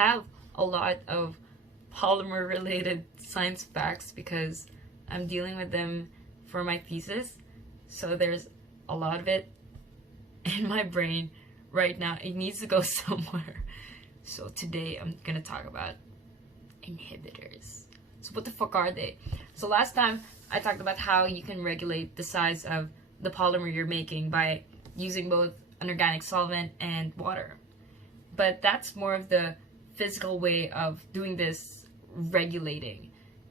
have a lot of polymer related science facts because I'm dealing with them for my thesis. So there's a lot of it in my brain right now. It needs to go somewhere. So today I'm gonna talk about inhibitors. So what the fuck are they? So last time I talked about how you can regulate the size of the polymer you're making by using both an organic solvent and water. But that's more of the physical way of doing this regulating.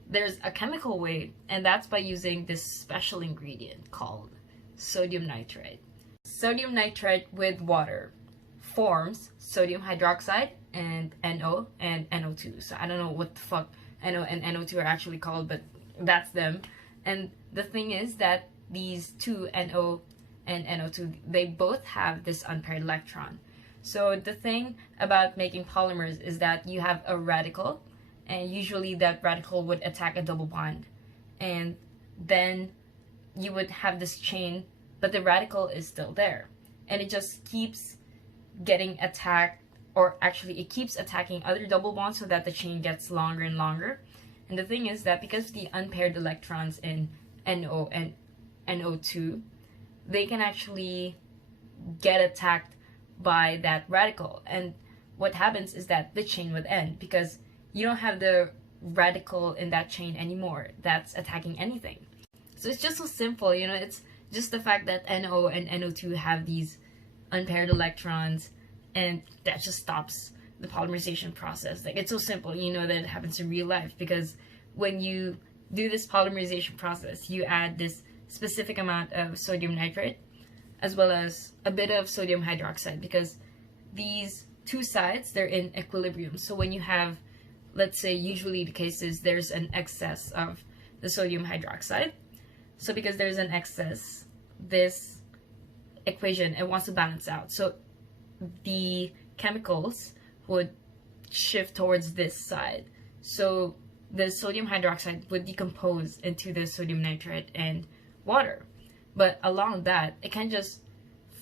There's a chemical way, and that's by using this special ingredient called sodium nitrite. Sodium nitrite with water forms sodium hydroxide and NO and NO2. So I don't know what the fuck NO and NO2 are actually called, but that's them. And the thing is that these two, NO and NO2, they both have this unpaired electron. So the thing about making polymers is that you have a radical, and usually that radical would attack a double bond. And then you would have this chain, but the radical is still there. And it just keeps getting attacked, or actually it keeps attacking other double bonds so that the chain gets longer and longer. And the thing is that because of the unpaired electrons in NO and NO2, they can actually get attacked by that radical. And what happens is that the chain would end because you don't have the radical in that chain anymore that's attacking anything. So it's just so simple, you know, it's just the fact that NO and NO2 have these unpaired electrons, and that just stops the polymerization process. Like, it's so simple, you know that it happens in real life, because when you do this polymerization process, you add this specific amount of sodium nitrite as well as a bit of sodium hydroxide, because these two sides, they're in equilibrium. So when you have, let's say, usually the case is there's an excess of the sodium hydroxide. So because there's an excess, this equation, it wants to balance out. So the chemicals would shift towards this side. So the sodium hydroxide would decompose into the sodium nitrite and water. But along that, it can't just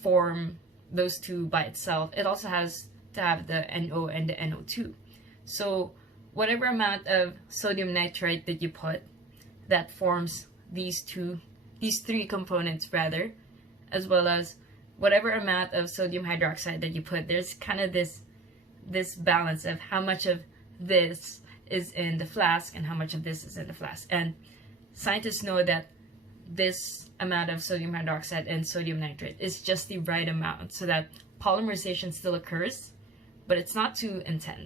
form those two by itself. It also has to have the NO and the NO2. So whatever amount of sodium nitrite that you put, that forms these three components rather, as well as whatever amount of sodium hydroxide that you put, there's kind of this balance of how much of this is in the flask and how much of this is in the flask. And scientists know that this amount of sodium hydroxide and sodium nitrate is just the right amount so that polymerization still occurs, but it's not too intense.